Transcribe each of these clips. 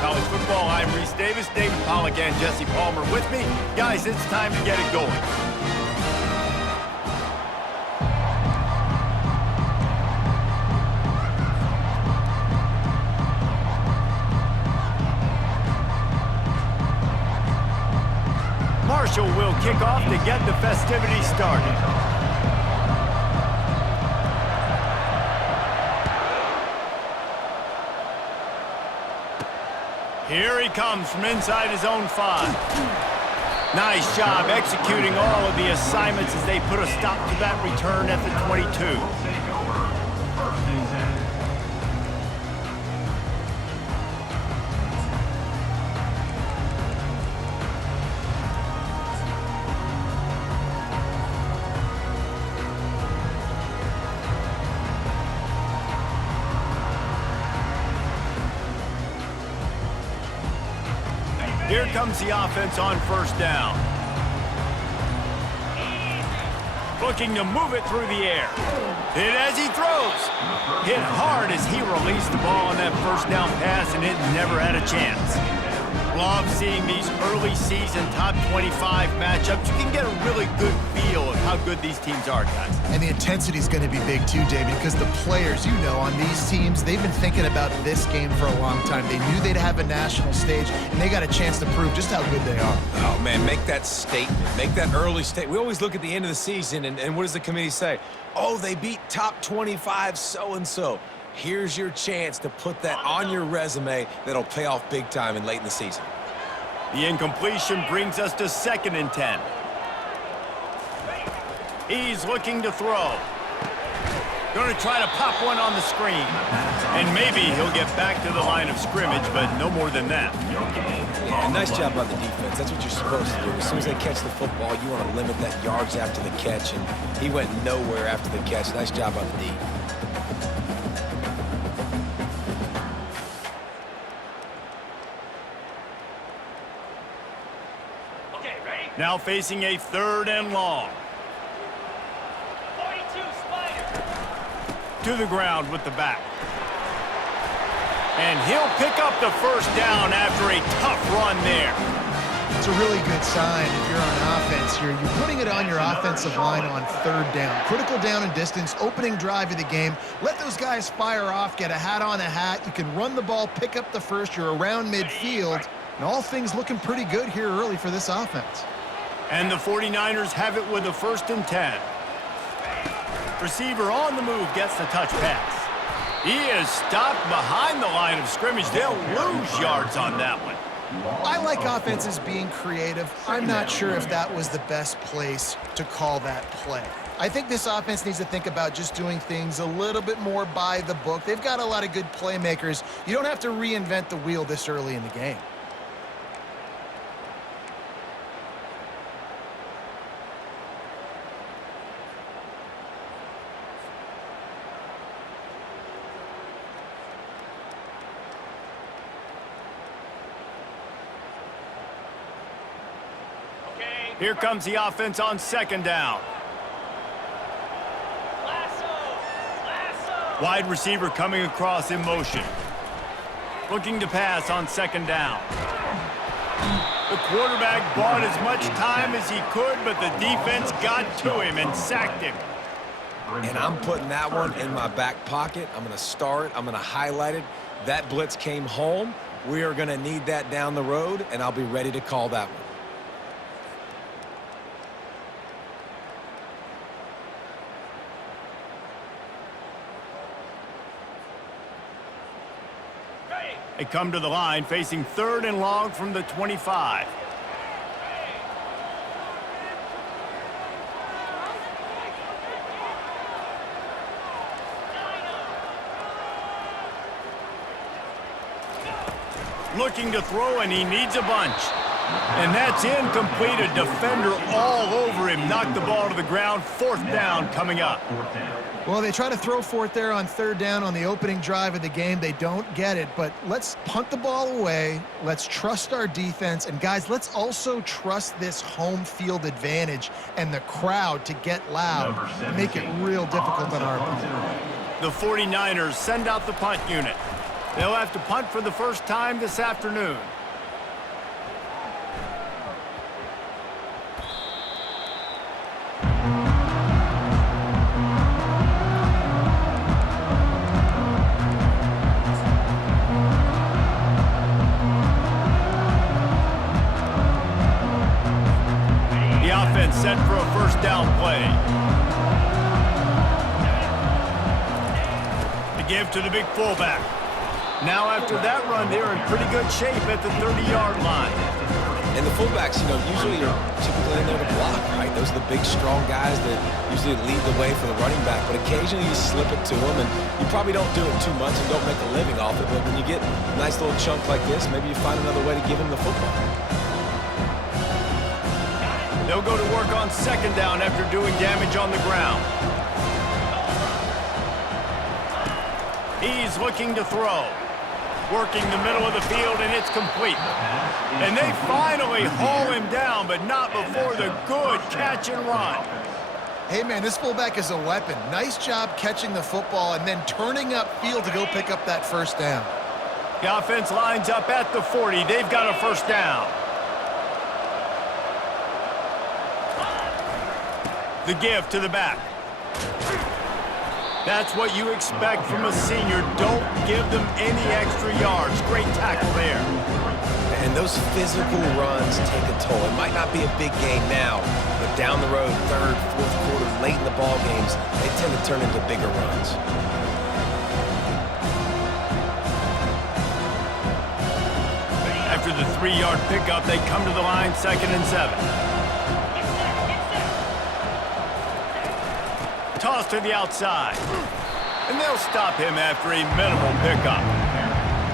College Football. I'm Reese Davis, David Pollack, and Jesse Palmer with me. Guys, it's time to get it going. Marshall will kick off to get the festivities started. Here he comes from inside his own 5. Nice job executing all of the assignments as they put a stop to that return at the 22. Here comes the offense on first down. Looking to move it through the air. Hit as he throws. Hit hard as he released the ball on that first down pass, and it never had a chance. Love seeing these early season top 25 matchups. You can get a really good feel of how good these teams are, guys. And the intensity is going to be big too, David, because the players, you know, on these teams, they've been thinking about this game for a long time. They knew they'd have a national stage, and they got a chance to prove just how good they are. Oh, man, make that statement. Make that early statement. We always look at the end of the season, and what does the committee say? Oh, they beat top 25 so-and-so. Here's your chance to put that on your resume that'll pay off big time and late in the season. The incompletion brings us to 2nd and 10. He's looking to throw. Going to try to pop one on the screen. And maybe he'll get back to the line of scrimmage, but no more than that. Yeah, nice job by the defense. That's what you're supposed to do. As soon as they catch the football, you want to limit that yards after the catch, and he went nowhere after the catch. Nice job by the D. Now facing a 3rd and long. 42 Spider. To the ground with the back. And he'll pick up the first down after a tough run there. It's a really good sign if you're on offense. You're putting it on your offensive line on 3rd down. Critical down and distance, opening drive of the game. Let those guys fire off, get a hat on a hat. You can run the ball, pick up the first. You're around midfield. And all things looking pretty good here early for this offense. And the 49ers have it with a 1st and 10. Receiver on the move gets the touch pass. He is stopped behind the line of scrimmage. They'll lose yards on that one. I like offenses being creative. I'm not sure if that was the best place to call that play. I think this offense needs to think about just doing things a little bit more by the book. They've got a lot of good playmakers. You don't have to reinvent the wheel this early in the game. Here comes the offense on 2nd down. Lasso. Wide receiver coming across in motion. Looking to pass on 2nd down. The quarterback bought as much time as he could, but the defense got to him and sacked him. And I'm putting that one in my back pocket. I'm going to star it. I'm going to highlight it. That blitz came home. We are going to need that down the road, and I'll be ready to call that one. They come to the line facing 3rd and long from the 25. Looking to throw, and he needs a bunch. And that's incomplete. A defender all over him. Knocked the ball to the ground. 4th down coming up. Well, they try to throw for it there on 3rd down on the opening drive of the game. They don't get it, but let's punt the ball away. Let's trust our defense. And, guys, let's also trust this home field advantage and the crowd to get loud and make it real difficult on our opponent. The 49ers send out the punt unit. They'll have to punt for the first time this afternoon. The offense set for a first down play. The give to the big fullback. Now after that run, they're in pretty good shape at the 30-yard line. And the fullbacks, usually are typically in there to block, right? Those are the big, strong guys that usually lead the way for the running back. But occasionally you slip it to them, and you probably don't do it too much and don't make a living off it. But when you get a nice little chunk like this, maybe you find another way to give him the football. They'll go to work on second down after doing damage on the ground. He's looking to throw. Working the middle of the field, and it's complete. And they finally haul him down, but not before the good catch and run. Hey, man, this fullback is a weapon. Nice job catching the football and then turning upfield to go pick up that first down. The offense lines up at the 40. They've got a first down. The give to the back. That's what you expect from a senior. Don't give them any extra yards. Great tackle there. And those physical runs take a toll. It might not be a big game now, but down the road, third, fourth quarter, late in the ball games, they tend to turn into bigger runs. After the 3-yard pickup, they come to the line, 2nd and 7. Toss to the outside. And they'll stop him after a minimal pickup.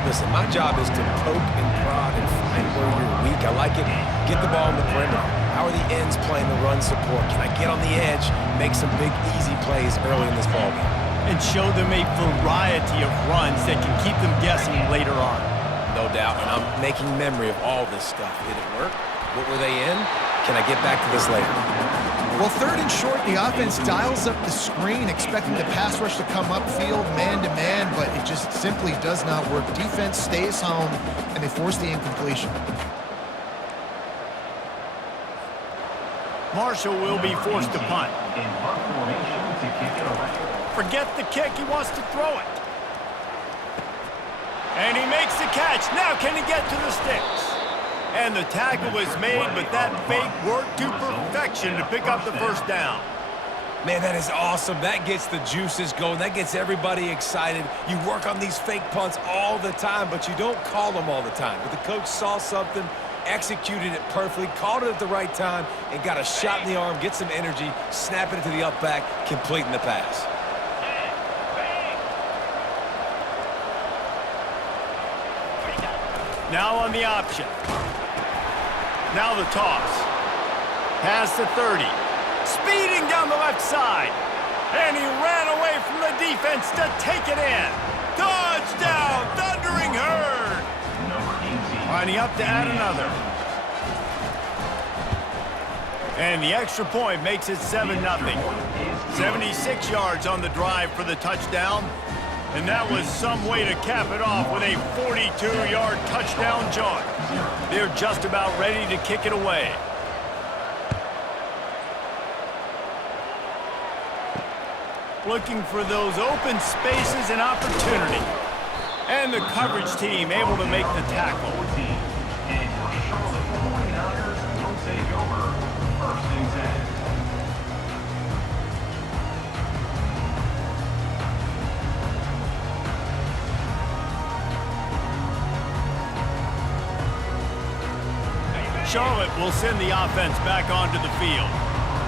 Listen, my job is to poke and prod and find where you're weak. I like it. Get the ball in the perimeter. How are the ends playing the run support? Can I get on the edge, make some big, easy plays early in this ballgame? And show them a variety of runs that can keep them guessing later on. No doubt, and I'm making memory of all this stuff. Did it work? What were they in? Can I get back to this later? Well, 3rd and short, the offense dials up the screen, expecting the pass rush to come upfield man-to-man, but it just simply does not work. Defense stays home, and they force the incompletion. Marshall will be forced to punt. Forget the kick. He wants to throw it. And he makes the catch. Now can he get to the sticks? And the tackle was made, but that fake worked to perfection to pick up the first down. Man, that is awesome. That gets the juices going. That gets everybody excited. You work on these fake punts all the time, but you don't call them all the time. But the coach saw something, executed it perfectly, called it at the right time, and got a shot in the arm, get some energy, snap it to the up back, completing the pass. Now on the option. Now the toss. Past the 30. Speeding down the left side. And he ran away from the defense to take it in. Touchdown, Thundering Herd. Lining up to add another. And the extra point makes it 7-0. 76 yards on the drive for the touchdown. And that was some way to cap it off with a 42-yard touchdown jaunt. They're just about ready to kick it away. Looking for those open spaces and opportunity. And the coverage team able to make the tackle. Charlotte will send the offense back onto the field.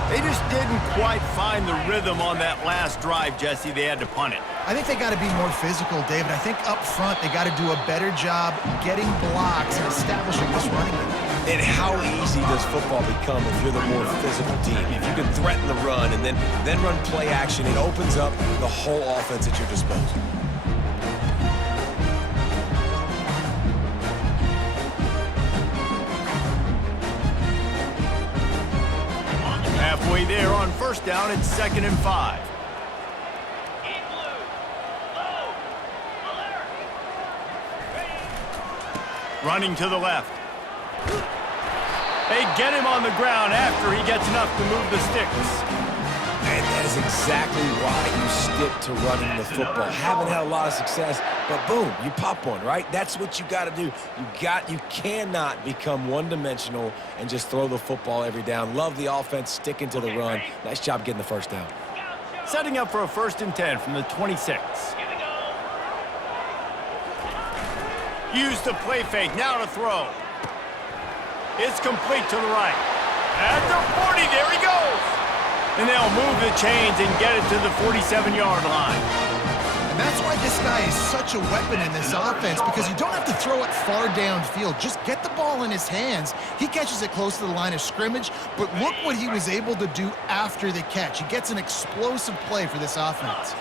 They just didn't quite find the rhythm on that last drive, Jesse. They had to punt it. I think they got to be more physical, David. I think up front they got to do a better job getting blocks and establishing this running game. And how easy does football become if you're the more physical team? If you can threaten the run and then run play action, it opens up the whole offense at your disposal. Halfway there on first down, it's 2nd and 5. Running to the left. They get him on the ground after he gets enough to move the sticks. And that is exactly why you stick to running the football. Haven't had a lot of success, but boom, you pop one, right? That's what you got to do. You cannot become one-dimensional and just throw the football every down. Love the offense, sticking to the run. Nice job getting the first down. Setting up for a 1st and 10 from the 26. Use the play fake, now to throw. It's complete to the right. At the 40, there he goes. And they'll move the chains and get it to the 47-yard line. And that's why this guy is such a weapon in this offense, because you don't have to throw it far downfield. Just get the ball in his hands. He catches it close to the line of scrimmage, but look what he was able to do after the catch. He gets an explosive play for this offense.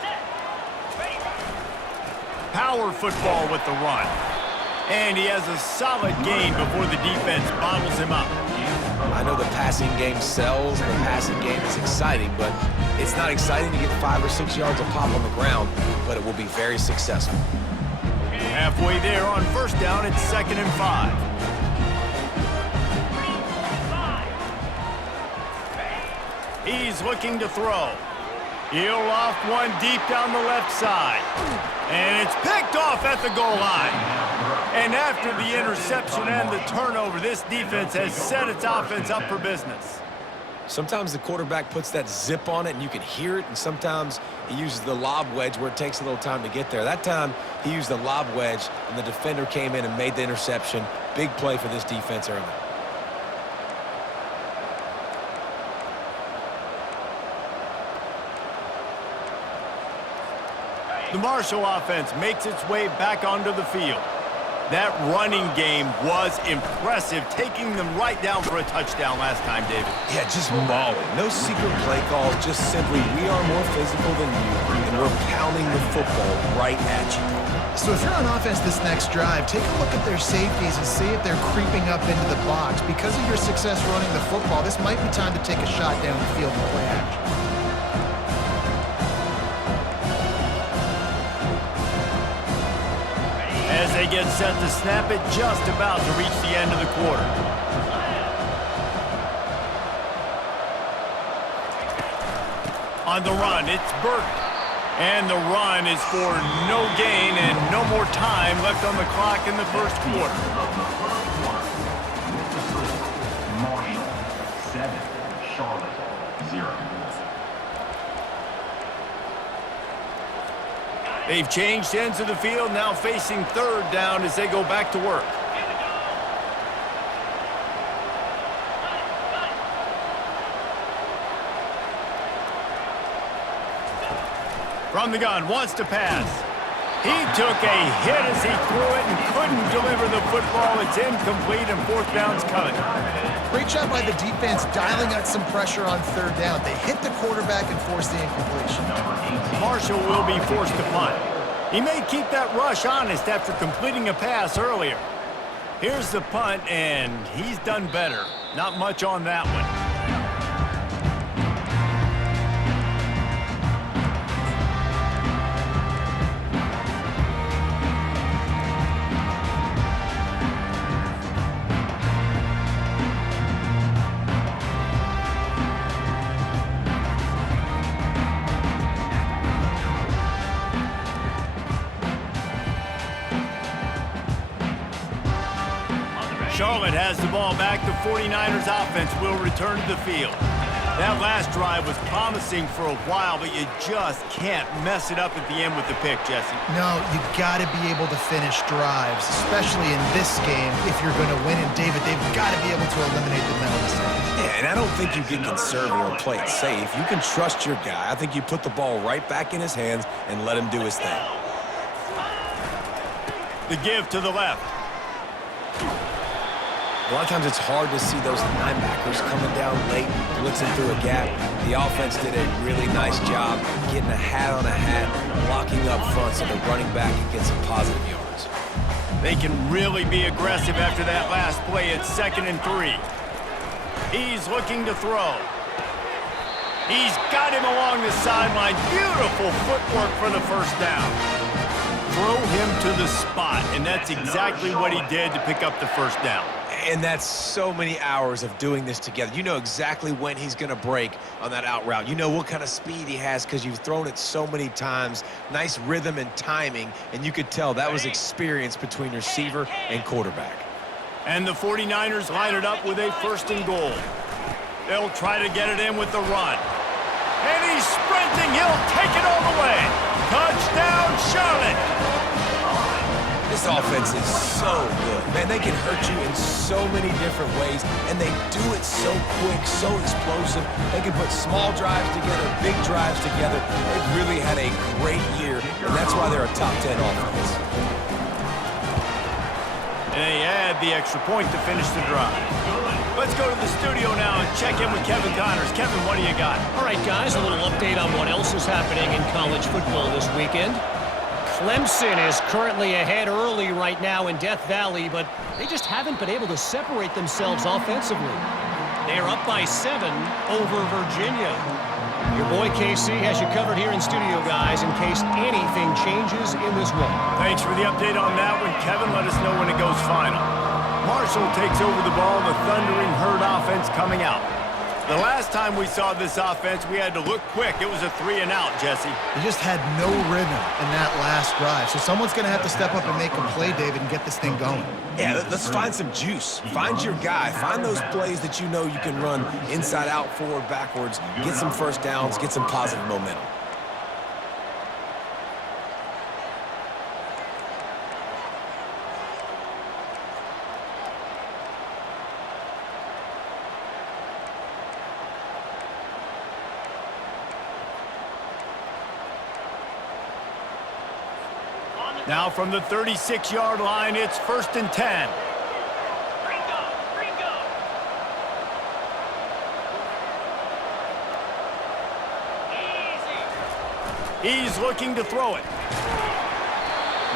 Power football with the run. And he has a solid gain before the defense bottles him up. I know the passing game sells and the passing game is exciting, but it's not exciting to get 5 or 6 yards of pop on the ground, but it will be very successful. Halfway there on 1st down, it's 2nd and 5. He's looking to throw. He'll loft one deep down the left side. And it's picked off at the goal line. And after the interception and the turnover, this defense has set its offense up for business. Sometimes the quarterback puts that zip on it and you can hear it, and sometimes he uses the lob wedge where it takes a little time to get there. That time he used the lob wedge and the defender came in and made the interception. Big play for this defense early. The Marshall offense makes its way back onto the field. That running game was impressive, taking them right down for a touchdown last time, David. Yeah, just mauling. No secret play calls, just simply we are more physical than you, and we're pounding the football right at you. So if you're on offense this next drive, take a look at their safeties and see if they're creeping up into the box. Because of your success running the football, this might be time to take a shot down the field and play action. As they get set to snap it, just about to reach the end of the quarter. On the run, it's Burton. And the run is for no gain and no more time left on the clock in the 1st quarter. Marshall, 7. Charlotte, 0. They've changed ends of the field, now facing 3rd down as they go back to work. From the gun, wants to pass. He took a hit as he threw it and couldn't deliver the football. It's incomplete and 4th down's coming. Great job by the defense dialing out some pressure on 3rd down. They hit the quarterback and forced the incompletion. Marshall will be forced to punt. He may keep that rush honest after completing a pass earlier. Here's the punt, and he's done better. Not much on that one. Charlotte has the ball back. The 49ers offense will return to the field. That last drive was promising for a while, but you just can't mess it up at the end with the pick, Jesse. No, you got to be able to finish drives, especially in this game if you're going to win. And David, they've got to be able to eliminate the mental mistakes. Yeah, and I don't think you get conservative or play it safe. You can trust your guy. I think you put the ball right back in his hands and let him do his thing. The give to the left. A lot of times it's hard to see those linebackers coming down late, blitzing through a gap. The offense did a really nice job getting a hat on a hat, blocking up front so the running back can get some positive yards. They can really be aggressive after that last play. It's 2nd and 3. He's looking to throw. He's got him along the sideline. Beautiful footwork for the 1st down. throw him to the spot, and that's exactly what he did to pick up the first down. And that's so many hours of doing this together. You know exactly when he's going to break on that out route. You know what kind of speed he has because you've thrown it so many times. Nice rhythm and timing, and you could tell that was experience between receiver and quarterback. And the 49ers line it up with a 1st and goal. They'll try to get it in with the run. And he's sprinting. He'll take it all the way. Touchdown, Charlotte. This offense is so good. Man, they can hurt you in so many different ways, and they do it so quick, so explosive. They can put small drives together, big drives together. They've really had a great year, and that's why they're a top 10 offense. And they add the extra point to finish the drive. Let's go to the studio now and check in with Kevin Connors. Kevin, what do you got? All right, guys, a little update on what else is happening in college football this weekend. Clemson is currently ahead early right now in Death Valley, but they just haven't been able to separate themselves offensively. They're up by 7 over Virginia. Your boy KC has you covered here in studio, guys, in case anything changes in this one. Thanks for the update on that one, Kevin. Let us know when it goes final. Marshall takes over the ball, the Thundering Herd offense coming out. The last time we saw this offense, we had to look quick. It was a 3-and-out, Jesse. He just had no rhythm in that last drive. So someone's going to have to step up and make a play, David, and get this thing going. Yeah, let's find some juice. Find your guy. Find those plays that you know you can run inside out, forward, backwards. Get some first downs. Get some positive momentum. Now from the 36-yard line, it's 1st and 10. He's looking to throw it.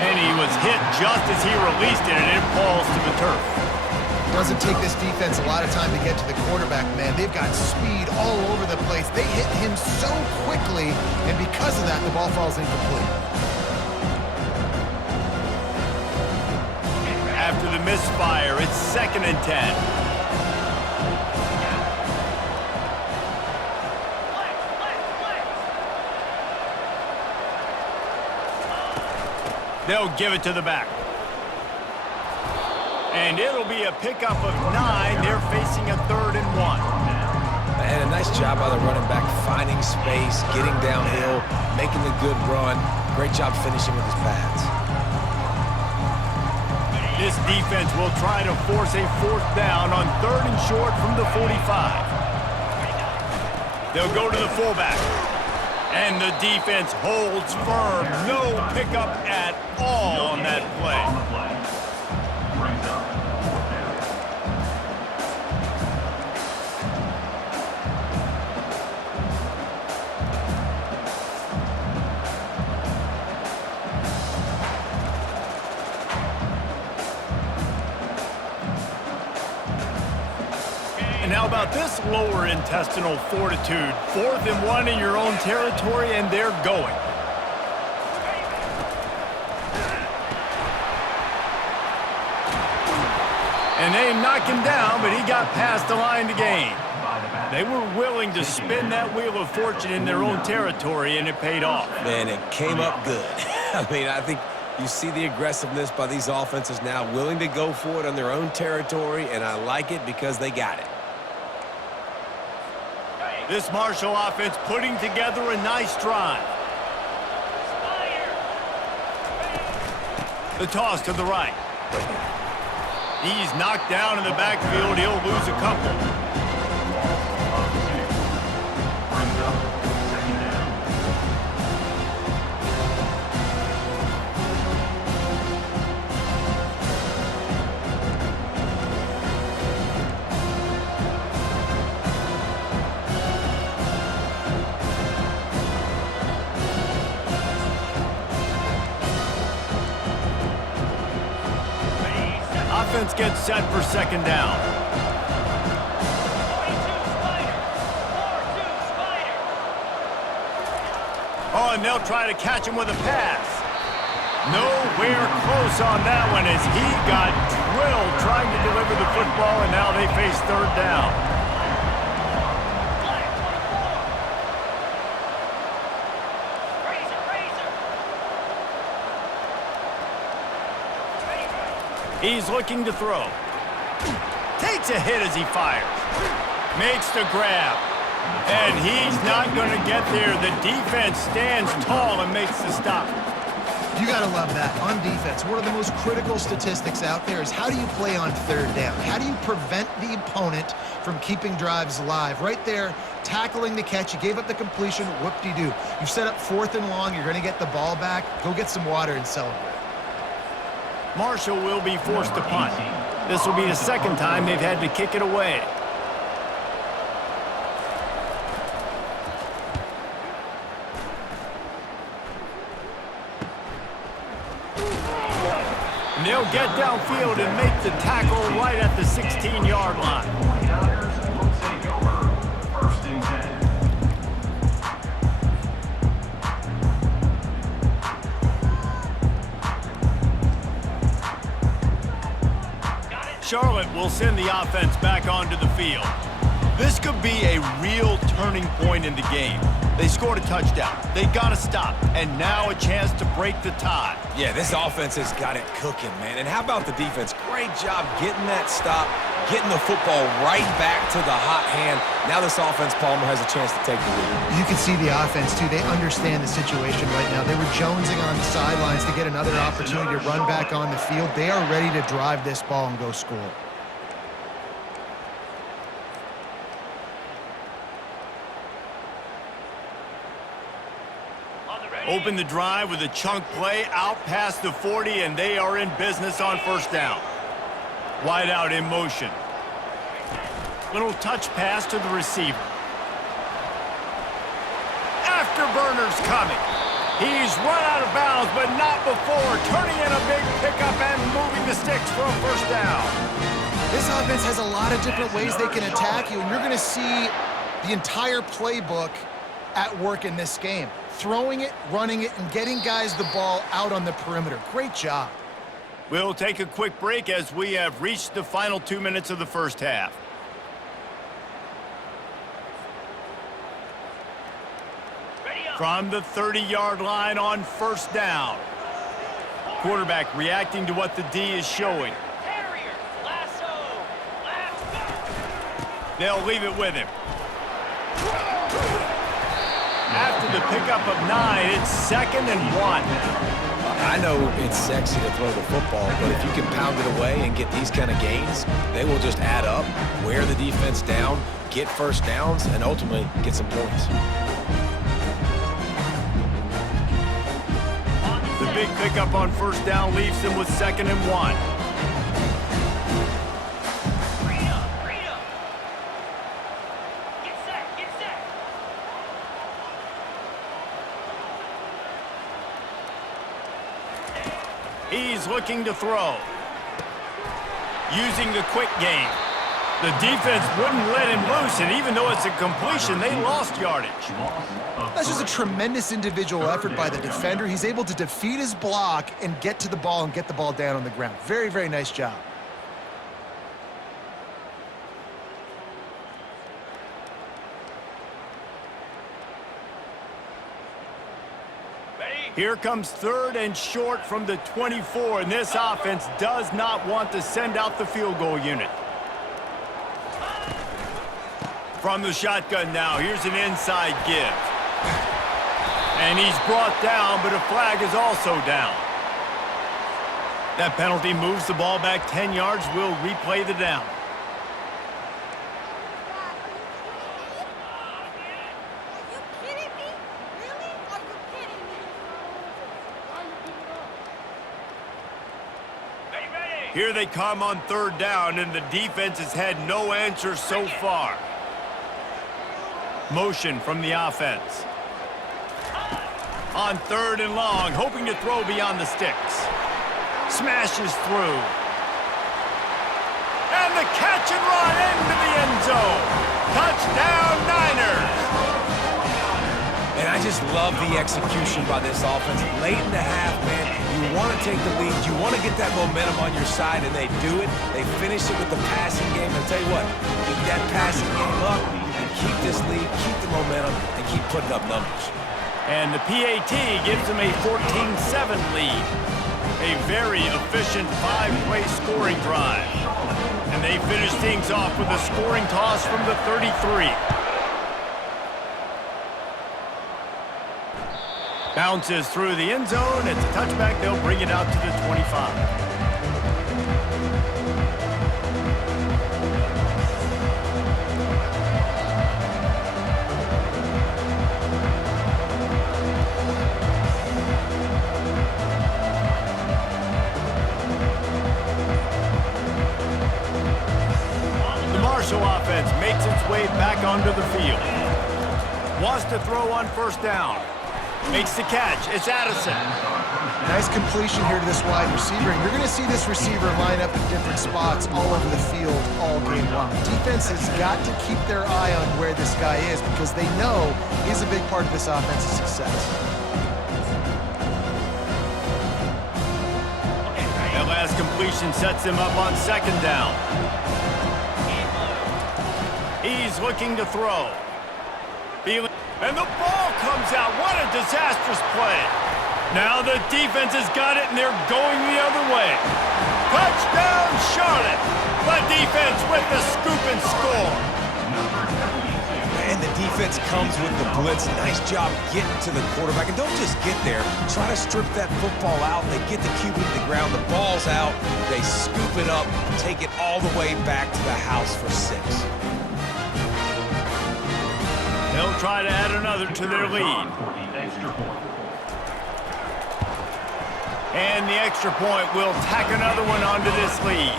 And he was hit just as he released it, and it falls to the turf. Doesn't take this defense a lot of time to get to the quarterback, man. They've got speed all over the place. They hit him so quickly, and because of that, the ball falls incomplete. After the misfire, it's 2nd and 10. They'll give it to the back. And it'll be a pickup of 9. They're facing a 3rd and 1. And a nice job by the running back, finding space, getting downhill, making the good run. Great job finishing with his pads. This defense will try to force a 4th down on 3rd and short from the 45. They'll go to the fullback. And the defense holds firm. No pickup at all on that play. And how about this lower intestinal fortitude? 4th and 1 in your own territory, and they're going. And they knocked him down, but he got past the line to gain. They were willing to spin that wheel of fortune in their own territory, and it paid off. Man, it came up good. I mean, I think you see the aggressiveness by these offenses now, willing to go for it on their own territory, and I like it because they got it. This Marshall offense putting together a nice drive. The toss to the right. He's knocked down in the backfield. He'll lose a couple. Offense gets set for 2nd down. Oh, and they'll try to catch him with a pass. Nowhere close on that one as he got drilled trying to deliver the football, and now they face third down. He's looking to throw. Takes a hit as he fires. Makes the grab. And he's not going to get there. The defense stands tall and makes the stop. You got to love that. On defense, one of the most critical statistics out there is how do you play on third down? How do you prevent the opponent from keeping drives alive? Right there, tackling the catch. You gave up the completion. Whoop-de-doo. You've set up 4th and long. You're going to get the ball back. Go get some water and celebrate. Marshall will be forced to punt. This will be the second time they've had to kick it away. And they'll get downfield and make the tackle right at the 16-yard line. 49ers will take over 1st and 10. Charlotte will send the offense back onto the field. This could be a real turning point in the game. They scored a touchdown. They got to stop. And now a chance to break the tie. Yeah, this offense has got it cooking, man. And how about the defense? Great job getting that stop, getting the football right back to the hot hand. Now this offense, Palmer, has a chance to take the lead. You can see the offense, too. They understand the situation right now. They were jonesing on the sidelines to get another opportunity to run back on the field. They are ready to drive this ball and go score. Open the drive with a chunk play out past the 40, and they are in business on 1st down. Wide out in motion. Little touch pass to the receiver. Afterburner's coming. He's run out of bounds, but not before. Turning in a big pickup and moving the sticks for a 1st down. This offense has a lot of different ways they can attack you, and you're going to see the entire playbook at work in this game. Throwing it, running it, and getting guys the ball out on the perimeter. Great job. We'll take a quick break as we have reached the final 2 minutes of the 1st half. From the 30-yard line on 1st down. Quarterback reacting to what the D is showing. They'll leave it with him. After the pickup of 9, it's 2nd and 1. I know it's sexy to throw the football, but if you can pound it away and get these kind of gains, they will just add up, wear the defense down, get 1st downs, and ultimately get some points. The big pickup on 1st down leaves them with 2nd and 1. He's looking to throw. Using the quick game. The defense wouldn't let him loose, and even though it's a completion, they lost yardage. That's just a tremendous individual effort by the defender. He's able to defeat his block and get to the ball and get the ball down on the ground. Very, very nice job. Here comes 3rd and short from the 24, and this offense does not want to send out the field goal unit. From the shotgun now, here's an inside give. And he's brought down, but a flag is also down. That penalty moves the ball back 10 yards. We'll replay the down. Here they come on 3rd down, and the defense has had no answer so far. Motion from the offense. On 3rd and long, hoping to throw beyond the sticks. Smashes through. And the catch and run into the end zone. Touchdown, Niners! And I just love the execution by this offense. Late in the half, man, you want to take the lead. You want to get that momentum on your side, and they do it. They finish it with the passing game. I'll tell you what, keep that passing game up and keep this lead, keep the momentum, and keep putting up numbers. And the PAT gives them a 14-7 lead. A very efficient 5-play scoring drive. And they finish things off with a scoring toss from the 33. Bounces through the end zone. It's a touchback. They'll bring it out to the 25. Offense makes its way back onto the field. Wants to throw on first down. Makes the catch. It's Addison. Nice completion here to this wide receiver. And you're going to see this receiver line up in different spots all over the field all game long. Defense has got to keep their eye on where this guy is because they know he's a big part of this offense's success. That last completion sets him up on second down. He's looking to throw. And the ball comes out. What a disastrous play. Now the defense has got it, and they're going the other way. Touchdown, Charlotte. The defense with the scoop and score. And the defense comes with the blitz. Nice job getting to the quarterback. And don't just get there. Try to strip that football out. They get the QB to the ground. The ball's out. They scoop it up, take it all the way back to the house for 6. They'll try to add another to their lead. And the extra point will tack another one onto this lead.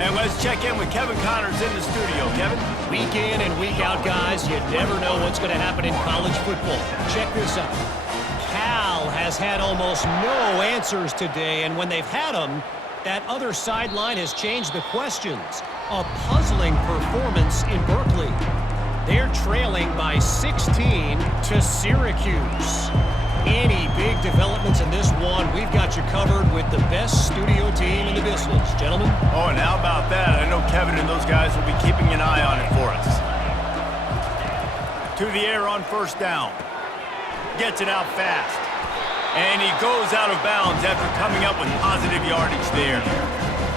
And let's check in with Kevin Connors in the studio. Kevin? Week in and week out, guys, you never know what's going to happen in college football. Check this out. Cal has had almost no answers today, and when they've had them, that other sideline has changed the questions. A puzzling performance in Berkeley. They're trailing by 16 to Syracuse. Any big developments in this one, we've got you covered with the best studio team in the business. Gentlemen? Oh, and how about that? I know Kevin and those guys will be keeping an eye on it for us. To the air on first down. Gets it out fast. And he goes out of bounds after coming up with positive yardage there.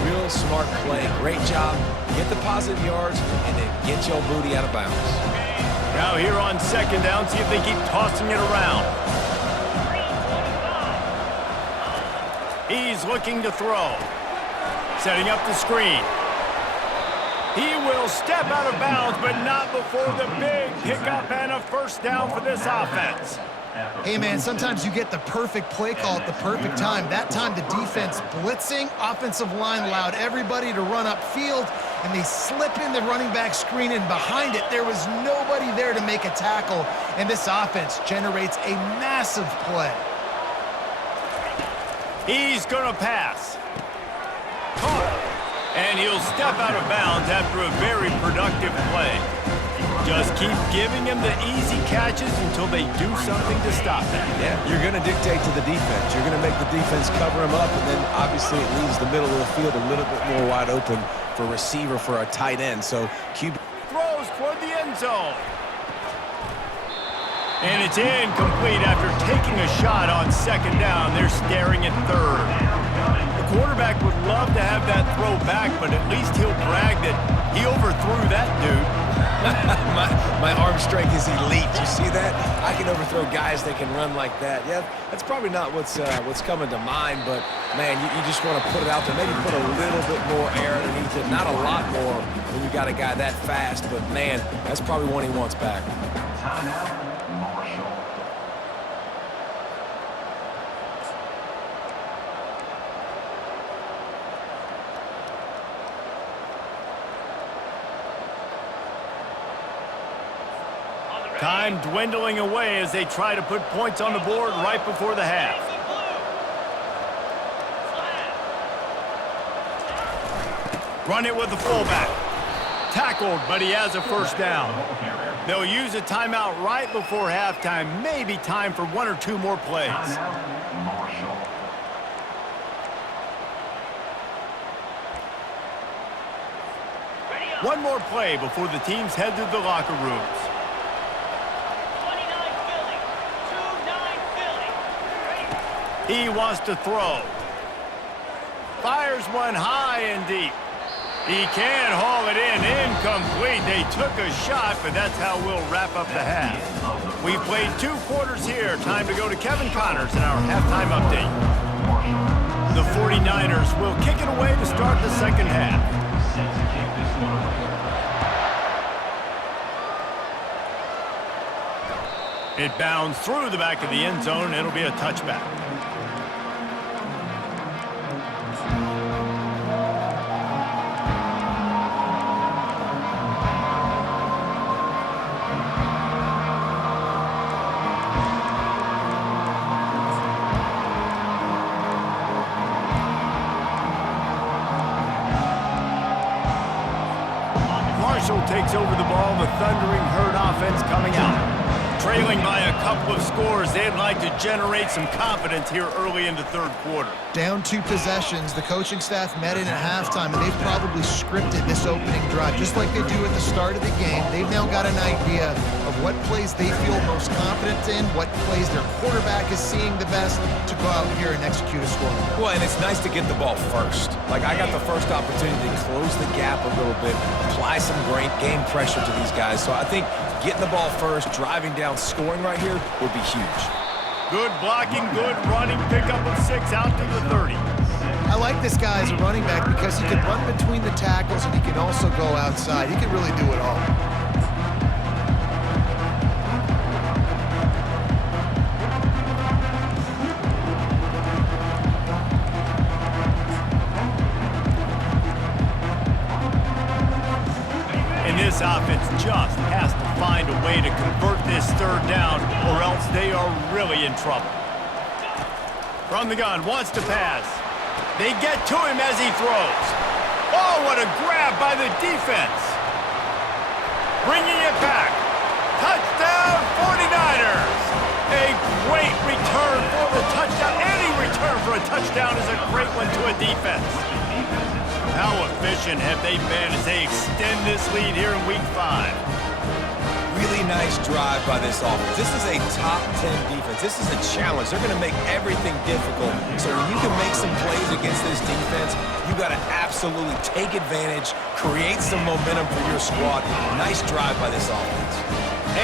Real smart play. Great job. Get the positive yards and then get your booty out of bounds. Now here on second down, see if they keep tossing it around. He's looking to throw. Setting up the screen. He will step out of bounds, but not before the big pickup and a first down for this offense. Hey, man, sometimes you get the perfect play call at the perfect time. That time the defense blitzing, offensive line allowed everybody to run upfield, and they slip in the running back screen, and behind it, there was nobody there to make a tackle, and this offense generates a massive play. He's going to pass. Caught. And he'll step out of bounds after a very productive play. Just keep giving him the easy catches until they do something to stop it. Yeah, you're going to dictate to the defense. You're going to make the defense cover him up, and then obviously it leaves the middle of the field a little bit more wide open for receiver for a tight end. So QB throws toward the end zone. And it's incomplete after taking a shot on second down. They're staring at third. The quarterback would love to have that throw back, but at least he'll brag that he overthrew that dude. my arm strength is elite. You see that? I can overthrow guys that can run like that. Yeah, that's probably not what's coming to mind, but, man, you just want to put it out there. Maybe put a little bit more air underneath it. Not a lot more when you got a guy that fast, but, man, that's probably one he wants back. Timeout, Marshall. Time dwindling away as they try to put points on the board right before the half. Run it with the fullback. Tackled, but he has a first down. They'll use a timeout right before halftime. Maybe time for 1 or 2 more plays. One more play before the teams head to the locker rooms. 29 Philly. He wants to throw. Fires one high and deep. He can haul it in. Incomplete. They took a shot, but that's how we'll wrap up the half. We've played 2 quarters here. Time to go to Kevin Connors in our halftime update. The 49ers will kick it away to start the second half. It bounds through the back of the end zone. It'll be a touchback. Marshall takes over the ball. The thundering herd offense coming out. Trailing by a couple of scores, they'd like to generate some confidence here early in the third quarter. Down 2 possessions, the coaching staff met in at halftime, and they've probably scripted this opening drive. Just like they do at the start of the game, they've now got an idea of what plays they feel most confident in, what plays their quarterback is seeing the best to go out here and execute a score. Well, and it's nice to get the ball first. Like, I got the first opportunity to close the gap a little bit, apply some great game pressure to these guys. So I think getting the ball first, driving down, scoring right here would be huge. Good blocking, good running, pickup of 6 out to the 30. I like this guy as a running back because he can run between the tackles and he can also go outside. He can really do it all. And this offense just has to find a way to convert this third down, or else they are really in trouble. From the gun, wants to pass. They get to him as he throws. Oh, what a grab by the defense. Bringing it back. Touchdown, 49ers. A great return for the touchdown. Any return for a touchdown is a great one to a defense. How efficient have they been as they extend this lead here in Week 5? Really nice drive by this offense. This is a top 10 defense. This is a challenge. They're going to make everything difficult. So when you can make some plays against this defense, you got to absolutely take advantage, create some momentum for your squad. Nice drive by this offense.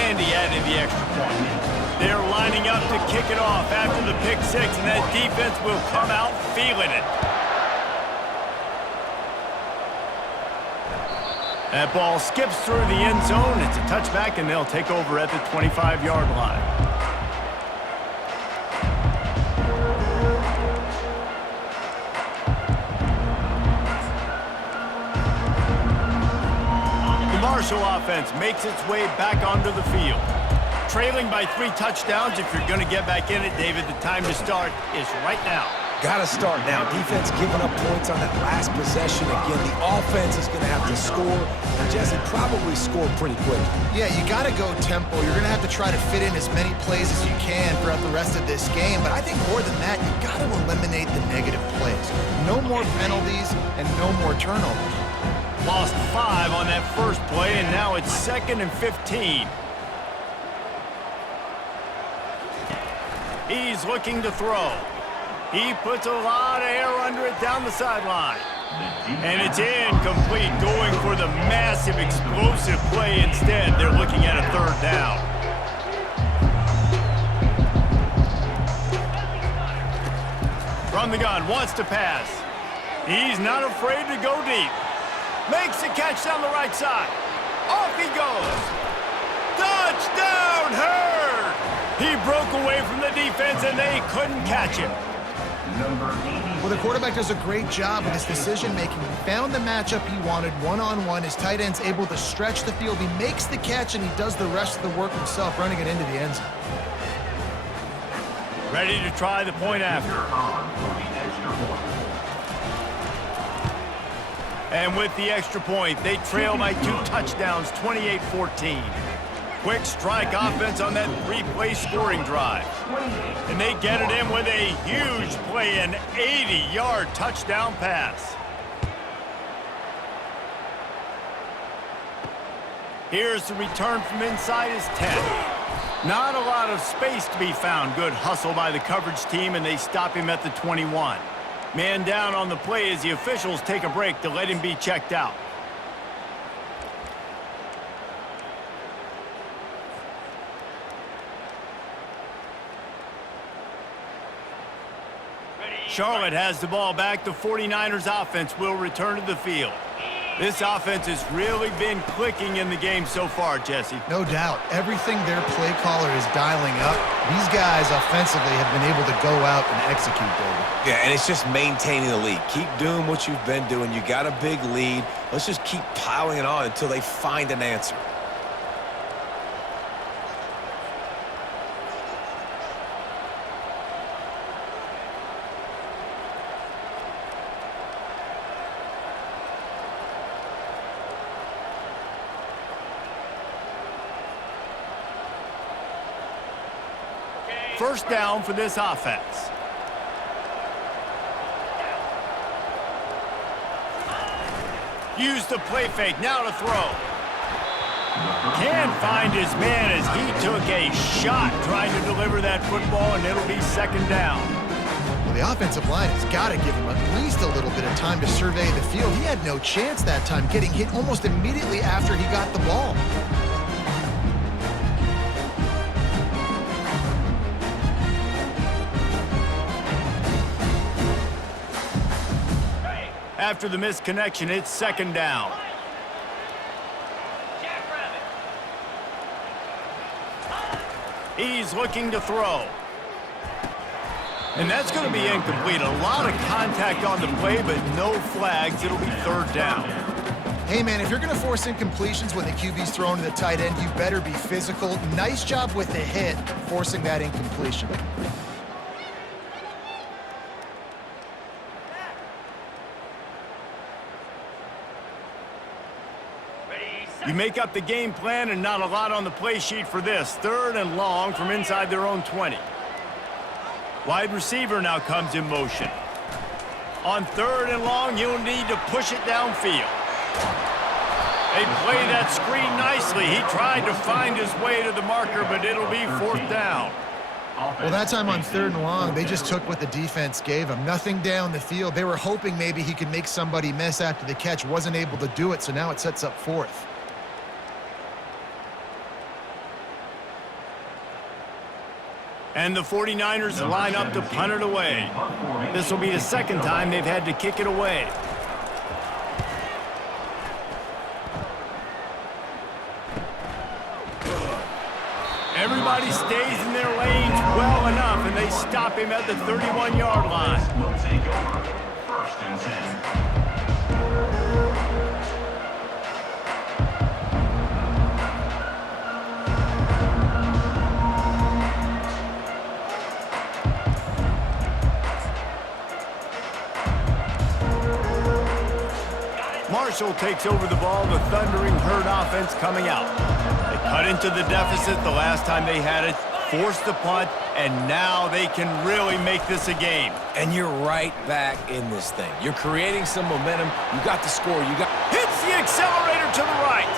And he added the extra point. They're lining up to kick it off after the pick 6, and that defense will come out feeling it. That ball skips through the end zone. It's a touchback, and they'll take over at the 25-yard line. The Marshall offense makes its way back onto the field. Trailing by 3 touchdowns. If you're going to get back in it, David, the time to start is right now. Got to start now. Defense giving up points on that last possession. Again, the offense is going to have to score. And Jesse, probably score pretty quick. Yeah, you got to go tempo. You're going to have to try to fit in as many plays as you can throughout the rest of this game. But I think more than that, you got to eliminate the negative plays. No more penalties and no more turnovers. Lost 5 on that first play, and now it's 2nd and 15. He's looking to throw. He puts a lot of air under it down the sideline. And it's incomplete, going for the massive, explosive play instead. They're looking at a 3rd down. From the gun, wants to pass. He's not afraid to go deep. Makes the catch down the right side. Off he goes. Touchdown, Herd! He broke away from the defense, and they couldn't catch him. Well, the quarterback does a great job with his decision-making. He found the matchup he wanted one-on-one. His tight end's able to stretch the field. He makes the catch, and he does the rest of the work himself, running it into the end zone. Ready to try the point after. And with the extra point, they trail by 2 touchdowns, 28-14. Quick strike offense on that 3-play scoring drive. And they get it in with a huge play, an 80-yard touchdown pass. Here's the return from inside his 10. Not a lot of space to be found. Good hustle by the coverage team, and they stop him at the 21. Man down on the play as the officials take a break to let him be checked out. Charlotte has the ball back. The 49ers offense will return to the field. This offense has really been clicking in the game so far, Jesse. No doubt. Everything their play caller is dialing up, these guys offensively have been able to go out and execute, David. Yeah, and it's just maintaining the lead. Keep doing what you've been doing. You got a big lead. Let's just keep piling it on until they find an answer. First down for this offense. Use the play fake, now to throw. Can find his man as he took a shot trying to deliver that football, and it'll be second down. Well, the offensive line has got to give him at least a little bit of time to survey the field. He had no chance that time, getting hit almost immediately after he got the ball. After the misconnection, it's second down. He's looking to throw. And that's going to be incomplete. A lot of contact on the play, but no flags. It'll be third down. Hey, man, if you're going to force incompletions when the QB's thrown to the tight end, you better be physical. Nice job with the hit, forcing that incompletion. You make up the game plan and not a lot on the play sheet for this. Third and long from inside their own 20. Wide receiver now comes in motion. On third and long, you'll need to push it downfield. They play that screen nicely. He tried to find his way to the marker, but it'll be fourth down. Well, that time on third and long, they just took what the defense gave him. Nothing down the field. They were hoping maybe he could make somebody miss after the catch. Wasn't able to do it, so now it sets up fourth. And the 49ers line up to punt it away. This will be the second time they've had to kick it away. Everybody stays in their lanes well enough, and they stop him at the 31-yard line. Will take over first and 10. Marshall takes over the ball, the Thundering Herd offense coming out. They cut into the deficit the last time they had it, forced the punt, and now they can really make this a game. And you're right back in this thing. You're creating some momentum. You got the score. You got... Hits the accelerator to the right.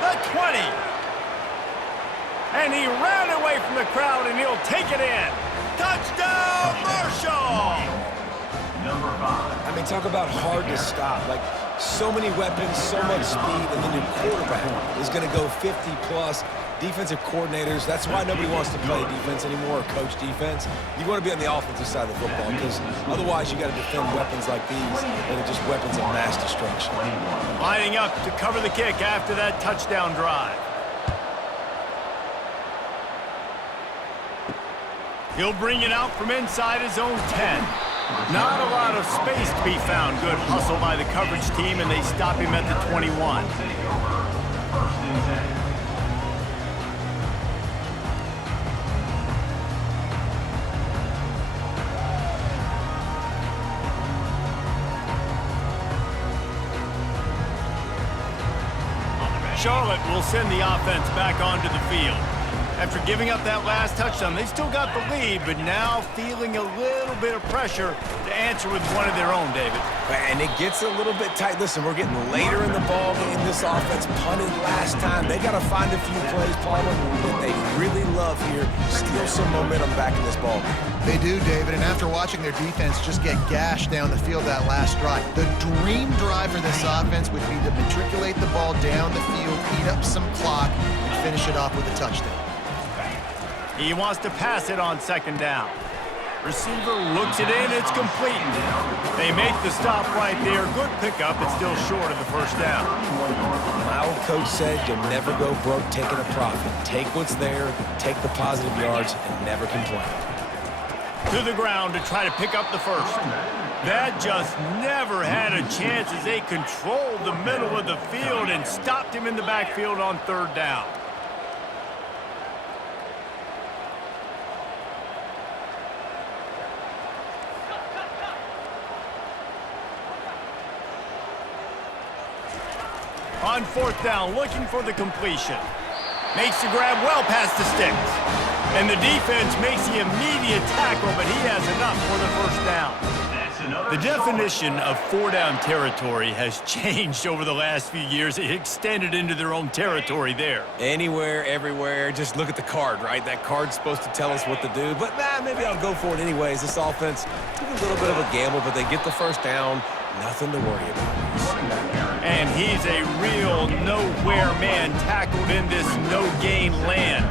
The 20. And he ran away from the crowd, and he'll take it in. Touchdown, Marshall! Number 5. I mean, talk about hard to stop. Like, so many weapons, so much speed, and then your quarterback is going to go 50-plus. Defensive coordinators, that's why nobody wants to play defense anymore or coach defense. You want to be on the offensive side of the football because otherwise you got to defend weapons like these that are just weapons of mass destruction. Lining up to cover the kick after that touchdown drive. He'll bring it out from inside his own 10. Not a lot of space to be found. Good hustle by the coverage team, and they stop him at the 21. Take over first and 10. Charlotte will send the offense back onto the field. After giving up that last touchdown, they still got the lead, but now feeling a little bit of pressure to answer with one of their own, David. And it gets a little bit tight. Listen, we're getting later in the ball game. This offense punted last time. They got to find a few plays, Palmer, that they really love here. Steal some momentum back in this ball game. They do, David, and after watching their defense just get gashed down the field that last drive, the dream drive for this offense would be to matriculate the ball down the field, eat up some clock, and finish it off with a touchdown. He wants to pass it on second down. Receiver looks it in, it's complete. They make the stop right there. Good pickup, it's still short of the first down. My old coach said you'll never go broke taking a profit. Take what's there, take the positive yards, and never complain. To the ground to try to pick up the first. That just never had a chance as they controlled the middle of the field and stopped him in the backfield on third down. On fourth down, looking for the completion. Makes the grab well past the sticks. And the defense makes the immediate tackle, but he has enough for the first down. The definition of four-down territory has changed over the last few years. It extended into their own territory there. Anywhere, everywhere, just look at the card, right? That card's supposed to tell us what to do, but maybe I'll go for it anyways. This offense took a little bit of a gamble, but they get the first down. Nothing to worry about. And he's a real nowhere man tackled in this no-gain land.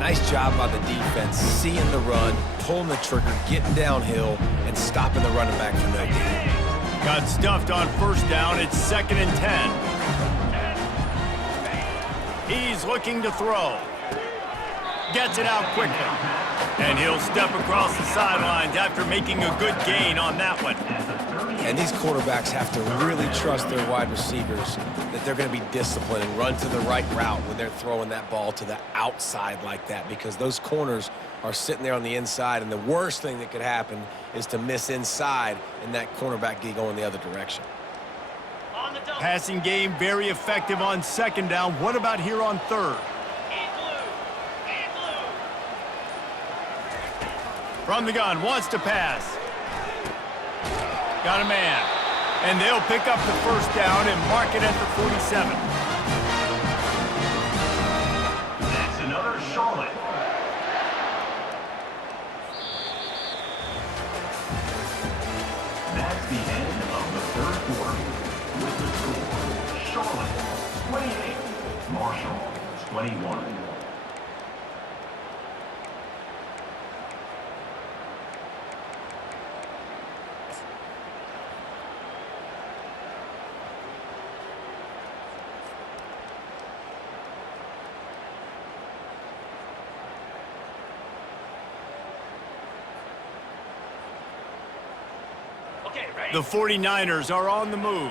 Nice job by the defense, seeing the run, pulling the trigger, getting downhill, and stopping the running back for no gain. Got stuffed on first down. It's 2nd and 10. He's looking to throw. Gets it out quickly. And he'll step across the sidelines after making a good gain on that one. And these quarterbacks have to really trust their wide receivers that they're going to be disciplined and run to the right route when they're throwing that ball to the outside like that, because those corners are sitting there on the inside, and the worst thing that could happen is to miss inside and that cornerback get going the other direction. Passing game very effective on second down. What about here on third? From the gun, wants to pass. Got a man. And they'll pick up the first down and mark it at the 47. That's another Charlotte. That's the end of the third quarter. With the score, Charlotte 28, Marshall 21. The 49ers are on the move.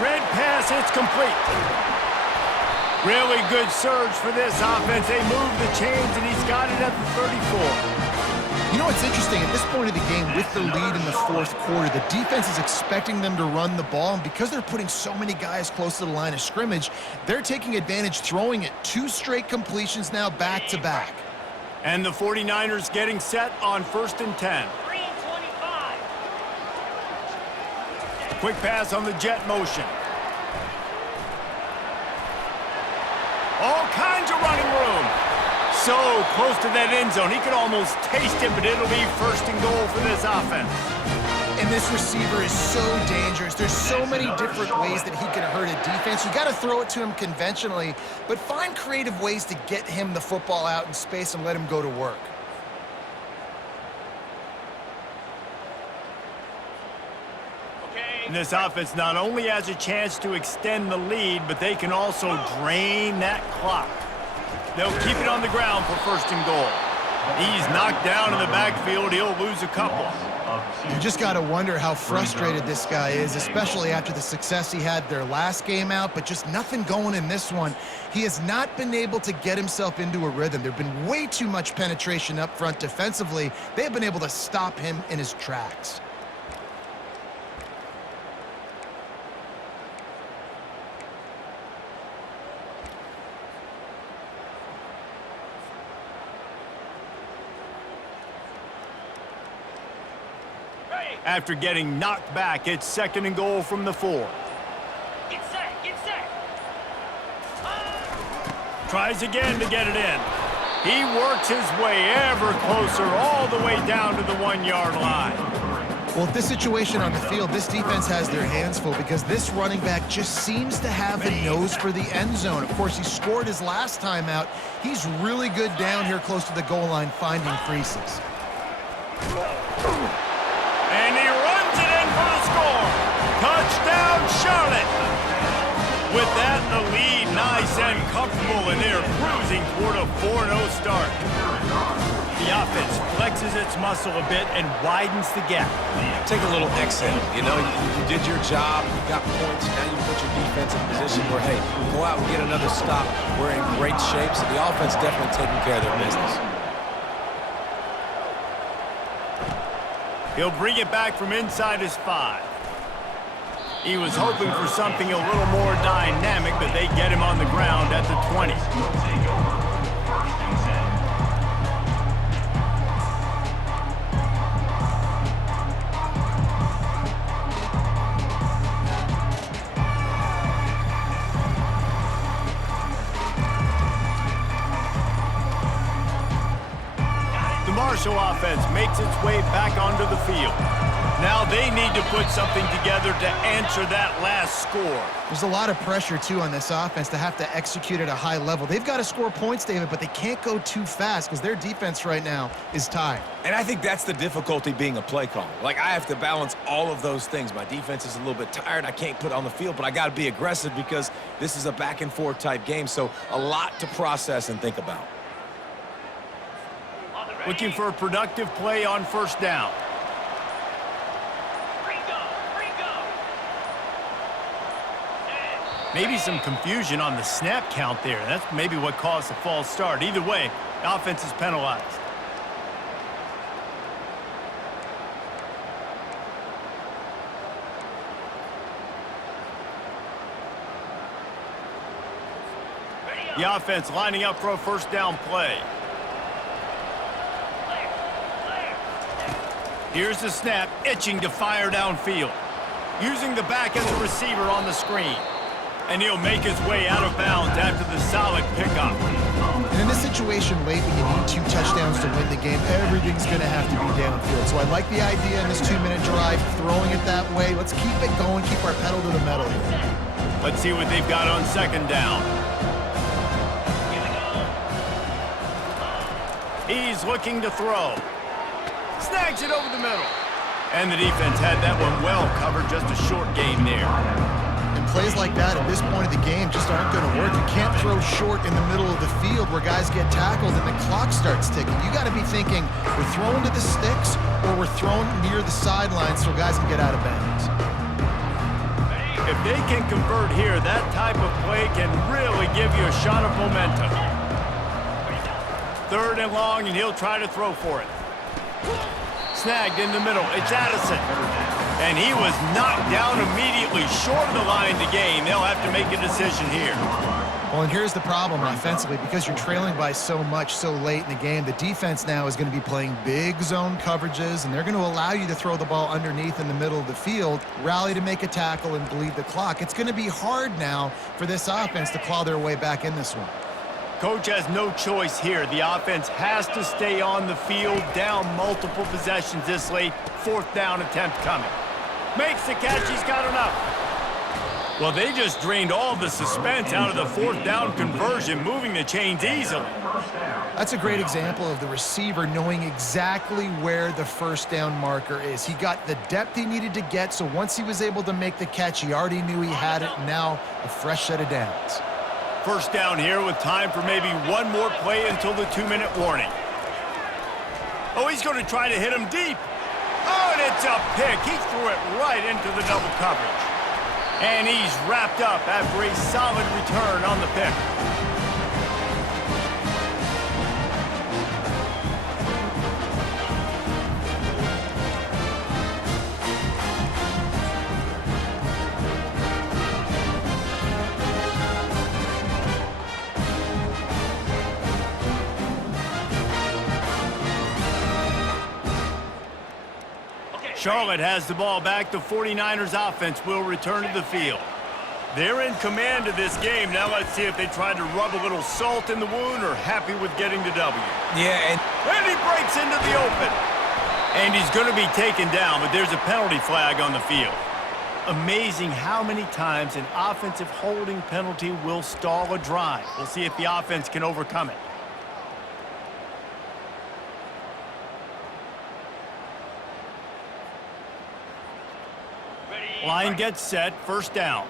Red pass, it's complete. Really good surge for this offense. They move the chains, and he's got it at the 34. You know what's interesting? At this point of the game, with the lead in the fourth quarter, the defense is expecting them to run the ball, and because they're putting so many guys close to the line of scrimmage, they're taking advantage, throwing it 2 straight completions now back-to-back. And the 49ers getting set on 1st and 10. Quick pass on the jet motion. All kinds of running room. So close to that end zone. He could almost taste it, but it'll be 1st and goal for this offense. And this receiver is so dangerous. There's so many different ways that he can hurt a defense. You got to throw it to him conventionally, but find creative ways to get him the football out in space and let him go to work. And this offense not only has a chance to extend the lead, but they can also drain that clock. They'll keep it on the ground for 1st and goal. He's knocked down in the backfield. He'll lose a couple. You just got to wonder how frustrated this guy is, especially after the success he had their last game out, but just nothing going in this one. He has not been able to get himself into a rhythm. There's been way too much penetration up front defensively. They have been able to stop him in his tracks. After getting knocked back, it's 2nd and goal from the 4. Get set, get set. Tries again to get it in. He works his way ever closer all the way down to the 1-yard line. Well, with this situation on the field, this defense has their hands full because this running back just seems to have a nose for the end zone. Of course, he scored his last time out. He's really good down here close to the goal line finding creases. And he runs it in for the score. Touchdown, Charlotte. With that, the lead nice and comfortable, and they're cruising toward a 4-0 start. The offense flexes its muscle a bit and widens the gap. Take a little exhale. You know, you did your job, you got points, now you put your defense in a position where, hey, go out and get another stop. We're in great shape, so the offense definitely taking care of their business. He'll bring it back from inside his 5. He was hoping for something a little more dynamic, but they get him on the ground at the 20. The Marshall offense makes its way back onto the field. Now they need to put something together to answer that last score. There's a lot of pressure, too, on this offense to have to execute at a high level. They've got to score points, David, but they can't go too fast because their defense right now is tired. And I think that's the difficulty being a play caller. Like, I have to balance all of those things. My defense is a little bit tired. I can't put it on the field, but I got to be aggressive because this is a back-and-forth type game, so a lot to process and think about. Looking for a productive play on 1st down. Maybe some confusion on the snap count there. That's maybe what caused the false start. Either way, the offense is penalized. The offense lining up for a 1st down play. Here's the snap, itching to fire downfield. Using the back as a receiver on the screen. And he'll make his way out of bounds after the solid pickup. And in this situation late when you need 2 touchdowns to win the game, everything's going to have to be downfield. So I like the idea in this 2-minute drive, throwing it that way. Let's keep it going, keep our pedal to the metal here. Let's see what they've got on 2nd down. He's looking to throw. Snags it over the middle. And the defense had that one well covered, just a short gain there. And plays like that at this point of the game just aren't going to work. You can't throw short in the middle of the field where guys get tackled and the clock starts ticking. You got to be thinking we're throwing to the sticks or we're throwing near the sidelines so guys can get out of bounds. If they can convert here, that type of play can really give you a shot of momentum. 3rd and long, and he'll try to throw for it. Snagged in the middle. It's Addison. And he was knocked down immediately short of the line to gain. They'll have to make a decision here. Well, and here's the problem offensively. Because you're trailing by so much so late in the game, the defense now is going to be playing big zone coverages, and they're going to allow you to throw the ball underneath in the middle of the field, rally to make a tackle, and bleed the clock. It's going to be hard now for this offense to claw their way back in this one. Coach has no choice here. The offense has to stay on the field, down multiple possessions this late. 4th down attempt coming. Makes the catch. He's got enough. Well, they just drained all the suspense out of the 4th down conversion, moving the chains easily. That's a great example of the receiver knowing exactly where the 1st down marker is. He got the depth he needed to get, so once he was able to make the catch, he already knew he had it. Now a fresh set of downs. 1st down here with time for maybe one more play until the 2-minute warning. Oh, he's going to try to hit him deep. Oh, and it's a pick. He threw it right into the double coverage. And he's wrapped up after a solid return on the pick. Charlotte has the ball back. The 49ers offense will return to the field. They're in command of this game. Now let's see if they try to rub a little salt in the wound or happy with getting the W. Yeah, and he breaks into the open. And he's going to be taken down, but there's a penalty flag on the field. Amazing how many times an offensive holding penalty will stall a drive. We'll see if the offense can overcome it. Line gets set, first down.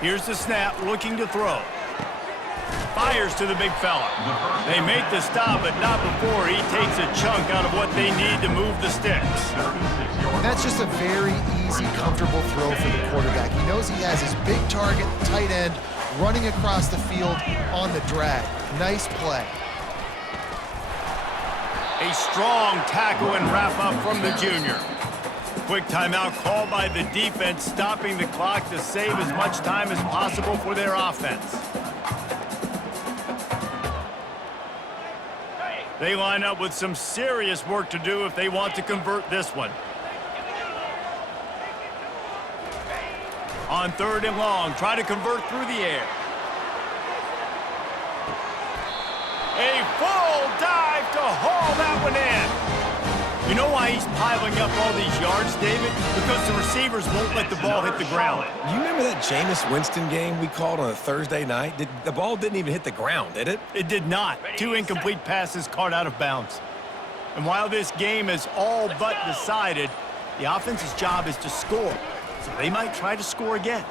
Here's the snap, looking to throw. Fires to the big fella. They make the stop, but not before he takes a chunk out of what they need to move the sticks. That's just a very easy, comfortable throw for the quarterback. He knows he has his big target, tight end, running across the field on the drag. Nice play. A strong tackle and wrap-up from the junior. Quick timeout called by the defense, stopping the clock to save as much time as possible for their offense. They line up with some serious work to do if they want to convert this one. On 3rd and long, try to convert through the air. A full dive to haul that one in. You know why he's piling up all these yards, David? Because the receivers won't let the ball hit the ground. You remember that Jameis Winston game we called on a Thursday night? The ball didn't even hit the ground, did it? It did not. 2 incomplete passes caught out of bounds. And while this game is all but decided, the offense's job is to score. So they might try to score again.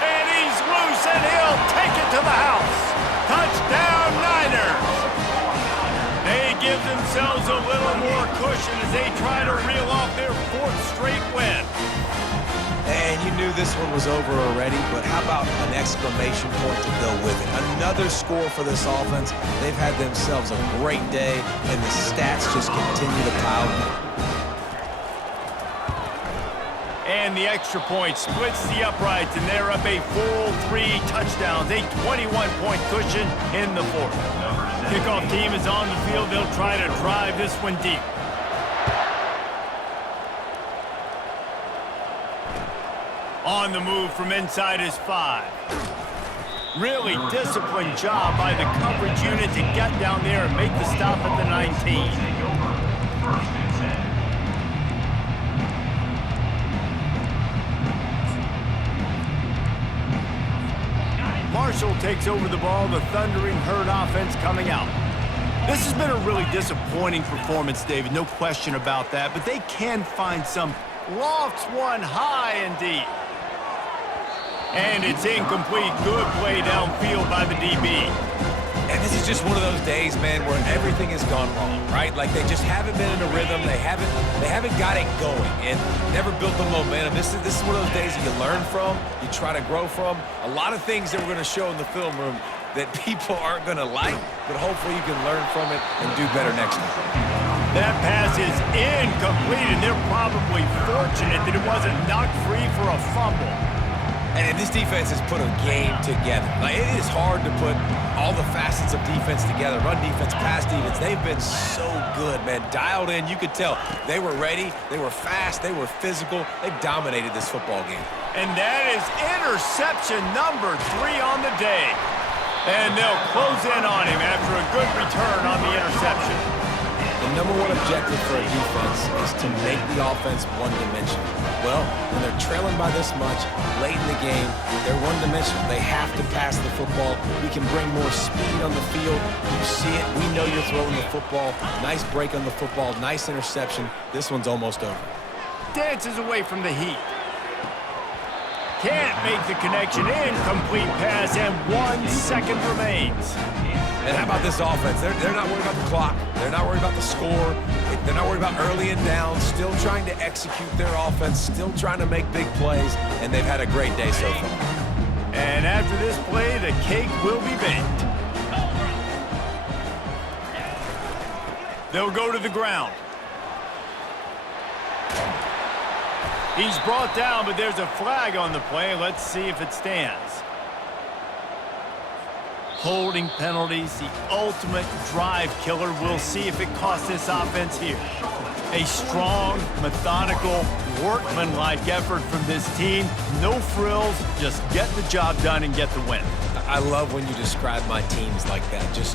And he's loose, and he'll take it to the house. Touchdown, Niners! They give themselves a little more cushion as they try to reel off their 4th straight win. And you knew this one was over already, but how about an exclamation point to go with it? Another score for this offense. They've had themselves a great day, and the stats just continue to pile up. And the extra point splits the uprights, and they're up a full 3 touchdowns, a 21-point cushion in the 4th. Kickoff team is on the field. They'll try to drive this one deep. On the move from inside his 5. Really disciplined job by the coverage unit to get down there and make the stop at the 19. Marshall takes over the ball, the Thundering Herd offense coming out. This has been a really disappointing performance, David, no question about that, but they can find some lofts one high indeed. And it's incomplete. Good play downfield by the DB. And this is just one of those days, man, where everything has gone wrong, right? Like they just haven't been in a rhythm. They haven't got it going and never built the momentum. This is one of those days that you learn from, you try to grow from. A lot of things that we're going to show in the film room that people aren't going to like, but hopefully you can learn from it and do better next time. That pass is incomplete, and they're probably fortunate that it wasn't knocked free for a fumble. And this defense has put a game together. Like, it is hard to put all the facets of defense together. Run defense, pass defense. They've been so good, man. Dialed in. You could tell they were ready. They were fast. They were physical. They dominated this football game. And that is interception number 3 on the day. And they'll close in on him after a good return on the interception. The #1 objective for a defense is to make the offense one-dimensional. Well, when they're trailing by this much, late in the game, they're one-dimensional. They have to pass the football. We can bring more speed on the field. You see it. We know you're throwing the football. Nice break on the football. Nice interception. This one's almost over. Dances away from the heat. Can't make the connection. Incomplete pass, and 1 second remains. And how about this offense? They're not worried about the clock. They're not worried about the score. They're not worried about early and down. Still trying to execute their offense. Still trying to make big plays. And they've had a great day so far. And after this play, the cake will be baked. They'll go to the ground. He's brought down, but there's a flag on the play. Let's see if it stands. Holding penalties, the ultimate drive killer. We'll see if it costs this offense here. A strong, methodical, workmanlike effort from this team. No frills, just get the job done and get the win. I love when you describe my teams like that. Just